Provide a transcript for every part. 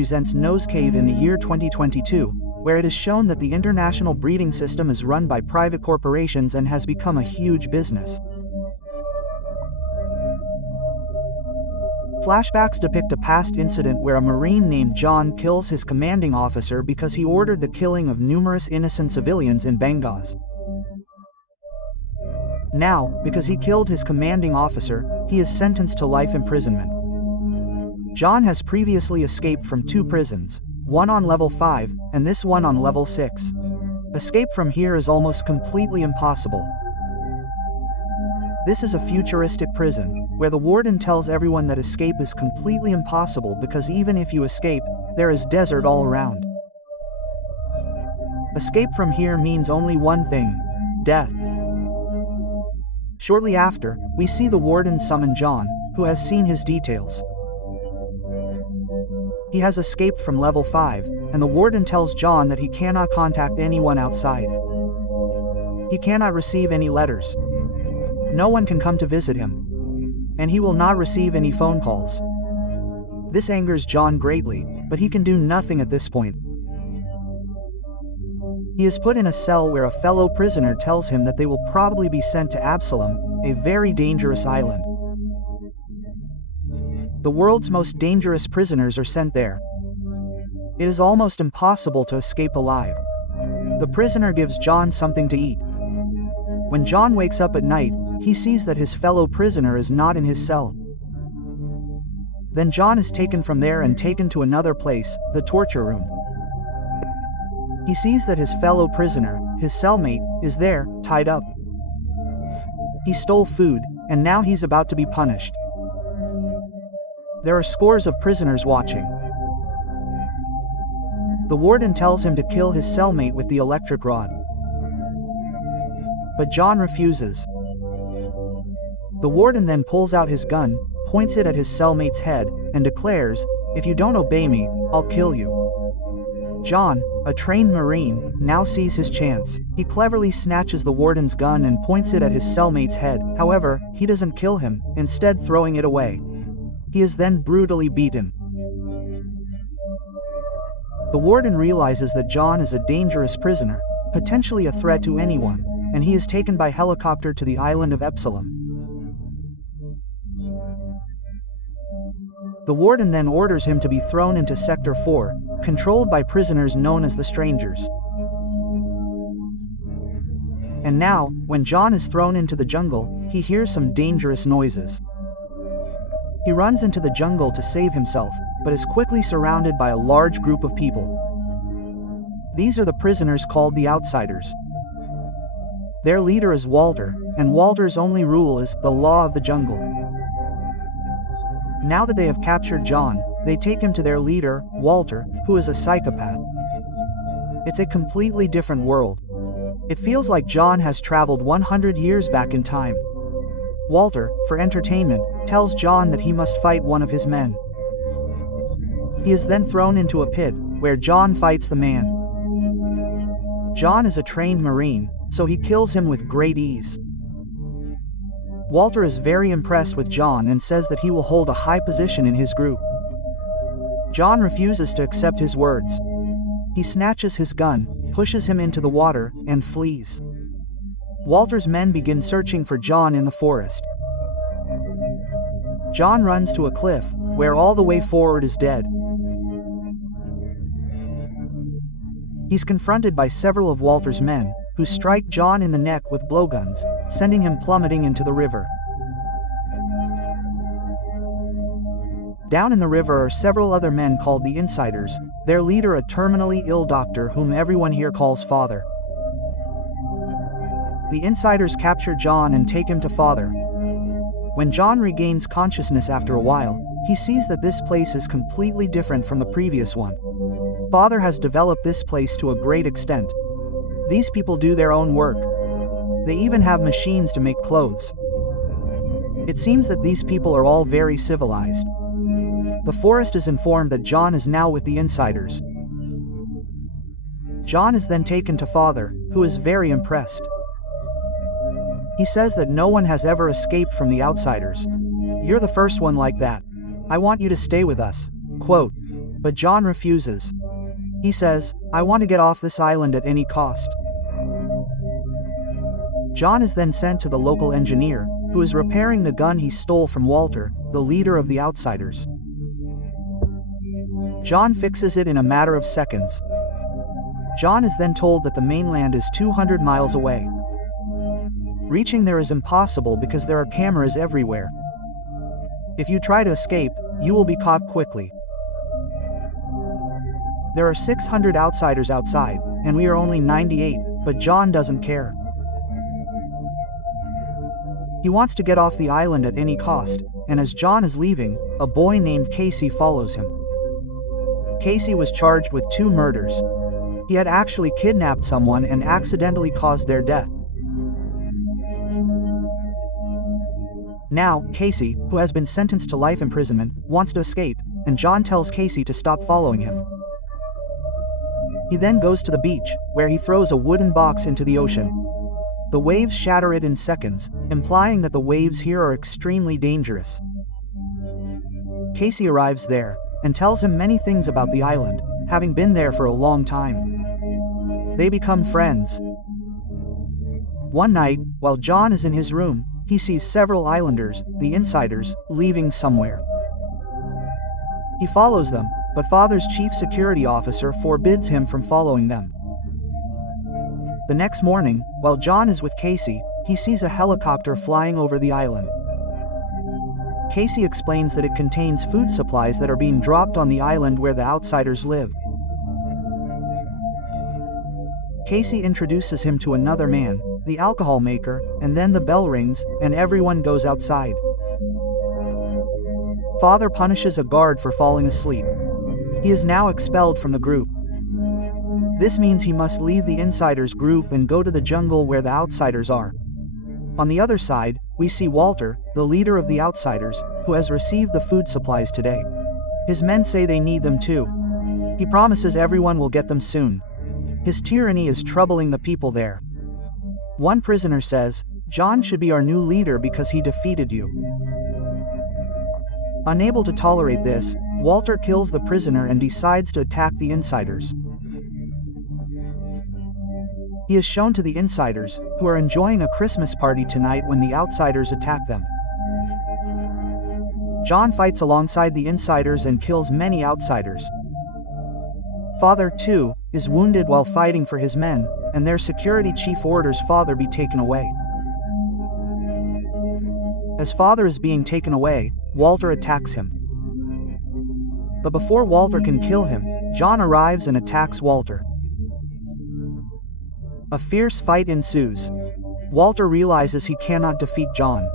presents Nose Cave in the year 2022, where it is shown that the international breeding system is run by private corporations and has become a huge business. Flashbacks depict a past incident where a Marine named John kills his commanding officer because he ordered the killing of numerous innocent civilians in Benghazi. Now, because he killed his commanding officer, he is sentenced to life imprisonment. John has previously escaped from 2 prisons, one on level 5, and this one on level 6. Escape from here is almost completely impossible. This is a futuristic prison, where the warden tells everyone that escape is completely impossible because even if you escape, there is desert all around. Escape from here means only one thing: death. Shortly after, we see the warden summon John, who has seen his details. He has escaped from level 5, and the warden tells John that he cannot contact anyone outside. He cannot receive any letters. No one can come to visit him. And he will not receive any phone calls. This angers John greatly, but he can do nothing at this point. He is put in a cell where a fellow prisoner tells him that they will probably be sent to Absalom, a very dangerous island. The world's most dangerous prisoners are sent there. It is almost impossible to escape alive. The prisoner gives John something to eat. When John wakes up at night, he sees that his fellow prisoner is not in his cell. Then John is taken from there and taken to another place, the torture room. He sees that his fellow prisoner, his cellmate, is there, tied up. He stole food, and now he's about to be punished. There are scores of prisoners watching. The warden tells him to kill his cellmate with the electric rod. But John refuses. The warden then pulls out his gun, points it at his cellmate's head, and declares, "If you don't obey me, I'll kill you." John, a trained Marine, now sees his chance. He cleverly snatches the warden's gun and points it at his cellmate's head. However, he doesn't kill him, instead throwing it away. He is then brutally beaten. The warden realizes that John is a dangerous prisoner, potentially a threat to anyone, and he is taken by helicopter to the island of Absalom. The warden then orders him to be thrown into Sector 4, controlled by prisoners known as the Strangers. And now, when John is thrown into the jungle, he hears some dangerous noises. He runs into the jungle to save himself, but is quickly surrounded by a large group of people. These are the prisoners called the Outsiders. Their leader is Walter, and Walter's only rule is the law of the jungle. Now that they have captured John, they take him to their leader, Walter, who is a psychopath. It's a completely different world. It feels like John has traveled 100 years back in time. Walter, for entertainment, tells John that he must fight one of his men. He is then thrown into a pit, where John fights the man. John is a trained Marine, so he kills him with great ease. Walter is very impressed with John and says that he will hold a high position in his group. John refuses to accept his words. He snatches his gun, pushes him into the water, and flees. Walter's men begin searching for John in the forest. John runs to a cliff, where all the way forward is dead. He's confronted by several of Walter's men, who strike John in the neck with blowguns, sending him plummeting into the river. Down in the river are several other men called the Insiders, their leader a terminally ill doctor whom everyone here calls Father. The Insiders capture John and take him to Father. When John regains consciousness after a while, he sees that this place is completely different from the previous one. Father has developed this place to a great extent. These people do their own work. They even have machines to make clothes. It seems that these people are all very civilized. The forest is informed that John is now with the Insiders. John is then taken to Father, who is very impressed. He says that no one has ever escaped from the Outsiders. You're the first one like that. I want you to stay with us. Quote. But John refuses. He says, "I want to get off this island at any cost." John is then sent to the local engineer, who is repairing the gun he stole from Walter, the leader of the Outsiders. John fixes it in a matter of seconds. John is then told that the mainland is 200 miles away. Reaching there is impossible because there are cameras everywhere. If you try to escape, you will be caught quickly. There are 600 outsiders outside, and we are only 98, but John doesn't care. He wants to get off the island at any cost, and as John is leaving, a boy named Casey follows him. Casey was charged with 2 murders. He had actually kidnapped someone and accidentally caused their death. Now, Casey, who has been sentenced to life imprisonment, wants to escape, and John tells Casey to stop following him. He then goes to the beach, where he throws a wooden box into the ocean. The waves shatter it in seconds, implying that the waves here are extremely dangerous. Casey arrives there, and tells him many things about the island, having been there for a long time. They become friends. One night, while John is in his room, he sees several islanders, the insiders, leaving somewhere. He follows them, but Father's chief security officer forbids him from following them. The next morning, while John is with Casey, he sees a helicopter flying over the island. Casey explains that it contains food supplies that are being dropped on the island where the outsiders live. Casey introduces him to another man, the alcohol maker, and then the bell rings, and everyone goes outside. Father punishes a guard for falling asleep. He is now expelled from the group. This means he must leave the insiders group and go to the jungle where the outsiders are. On the other side, we see Walter, the leader of the outsiders, who has received the food supplies today. His men say they need them too. He promises everyone will get them soon. His tyranny is troubling the people there. One prisoner says, "John should be our new leader because he defeated you." Unable to tolerate this, Walter kills the prisoner and decides to attack the insiders. He is shown to the insiders, who are enjoying a Christmas party tonight when the outsiders attack them. John fights alongside the insiders and kills many outsiders. Father, too, is wounded while fighting for his men, and their security chief orders Father be taken away. As Father is being taken away, Walter attacks him. But before Walter can kill him, John arrives and attacks Walter. A fierce fight ensues. Walter realizes he cannot defeat John.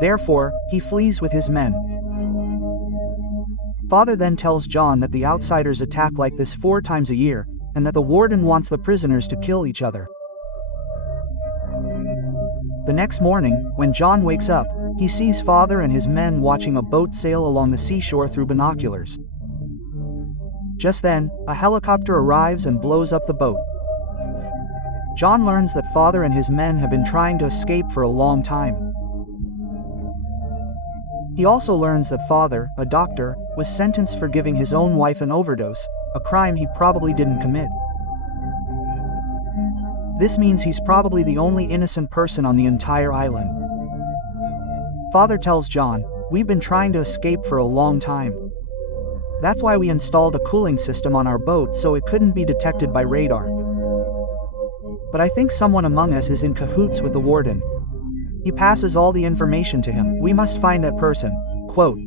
Therefore, he flees with his men. Father then tells John that the outsiders attack like this 4 times a year, and that the warden wants the prisoners to kill each other. The next morning, when John wakes up, he sees Father and his men watching a boat sail along the seashore through binoculars. Just then, a helicopter arrives and blows up the boat. John learns that Father and his men have been trying to escape for a long time. He also learns that Father, a doctor, was sentenced for giving his own wife an overdose, a crime he probably didn't commit. This means he's probably the only innocent person on the entire island. Father tells John, "We've been trying to escape for a long time. That's why we installed a cooling system on our boat so it couldn't be detected by radar. But I think someone among us is in cahoots with the warden. He passes all the information to him. We must find that person." Quote.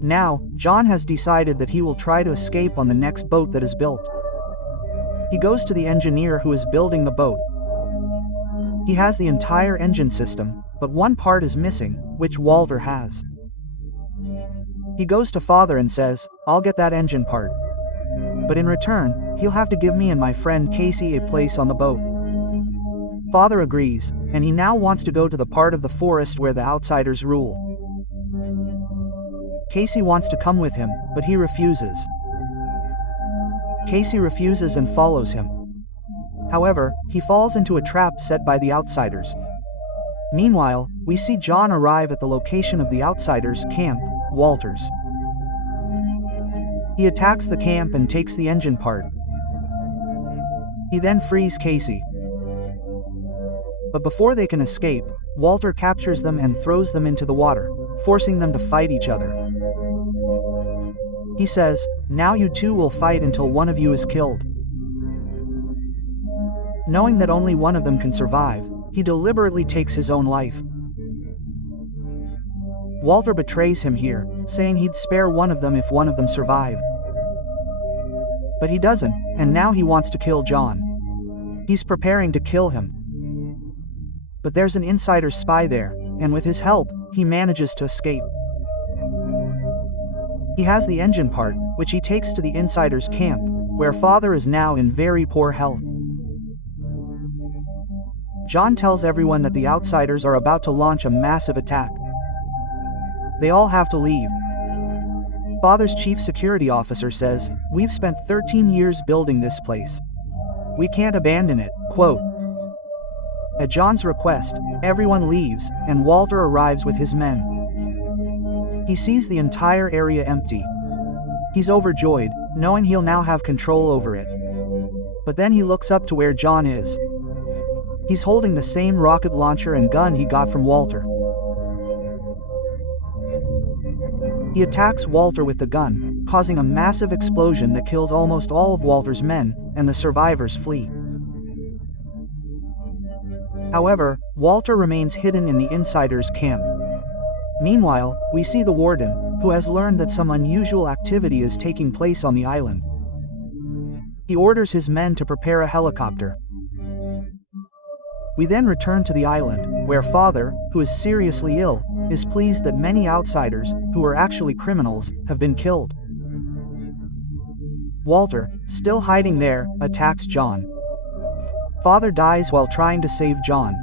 Now, John has decided that he will try to escape on the next boat that is built. He goes to the engineer who is building the boat. He has the entire engine system, but one part is missing, which Walter has. He goes to Father and says, "I'll get that engine part. But in return, he'll have to give me and my friend Casey a place on the boat." Father agrees, and he now wants to go to the part of the forest where the outsiders rule. Casey wants to come with him, but he refuses. Casey refuses and follows him. However, he falls into a trap set by the outsiders. Meanwhile, we see John arrive at the location of the outsiders' camp, Walter's. He attacks the camp and takes the engine part. He then frees Casey. But before they can escape, Walter captures them and throws them into the water, forcing them to fight each other. He says, "Now you two will fight until one of you is killed." Knowing that only one of them can survive, he deliberately takes his own life. Walter betrays him here, saying he'd spare one of them if one of them survived. But he doesn't, and now he wants to kill John. He's preparing to kill him. But there's an insider spy there, and with his help, he manages to escape. He has the engine part, which he takes to the insider's camp, where Father is now in very poor health. John tells everyone that the outsiders are about to launch a massive attack. They all have to leave. Father's chief security officer says, "We've spent 13 years building this place. We can't abandon it." Quote. At John's request, everyone leaves, and Walter arrives with his men. He sees the entire area empty. He's overjoyed, knowing he'll now have control over it. But then he looks up to where John is. He's holding the same rocket launcher and gun he got from Walter. He attacks Walter with the gun, causing a massive explosion that kills almost all of Walter's men, and the survivors flee. However, Walter remains hidden in the insider's camp. Meanwhile, we see the warden, who has learned that some unusual activity is taking place on the island. He orders his men to prepare a helicopter. We then return to the island, where Father, who is seriously ill, is pleased that many outsiders, who are actually criminals, have been killed. Walter, still hiding there, attacks John. Father dies while trying to save John.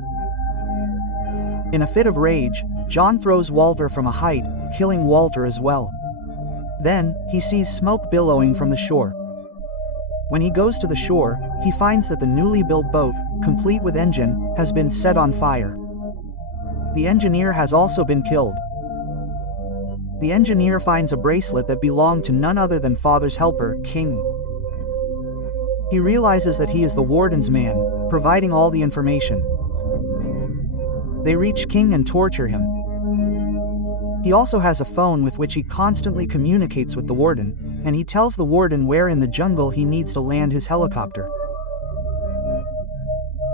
In a fit of rage, John throws Walter from a height, killing Walter as well. Then, he sees smoke billowing from the shore. When he goes to the shore, he finds that the newly built boat, complete with engine, has been set on fire. The engineer has also been killed. The engineer finds a bracelet that belonged to none other than Father's helper, King. He realizes that he is the warden's man, providing all the information. They reach King and torture him. He also has a phone with which he constantly communicates with the warden, and he tells the warden where in the jungle he needs to land his helicopter.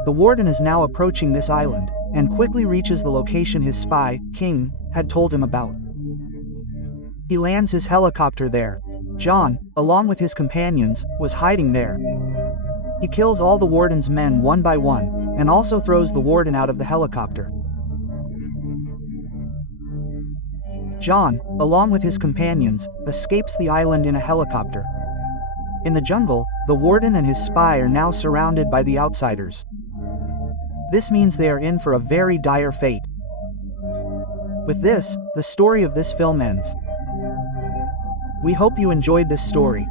The warden is now approaching this island, and quickly reaches the location his spy, King, had told him about. He lands his helicopter there. John, along with his companions, was hiding there. He kills all the warden's men one by one, and also throws the warden out of the helicopter. John, along with his companions, escapes the island in a helicopter. In the jungle, the warden and his spy are now surrounded by the outsiders. This means they are in for a very dire fate. With this, the story of this film ends. We hope you enjoyed this story.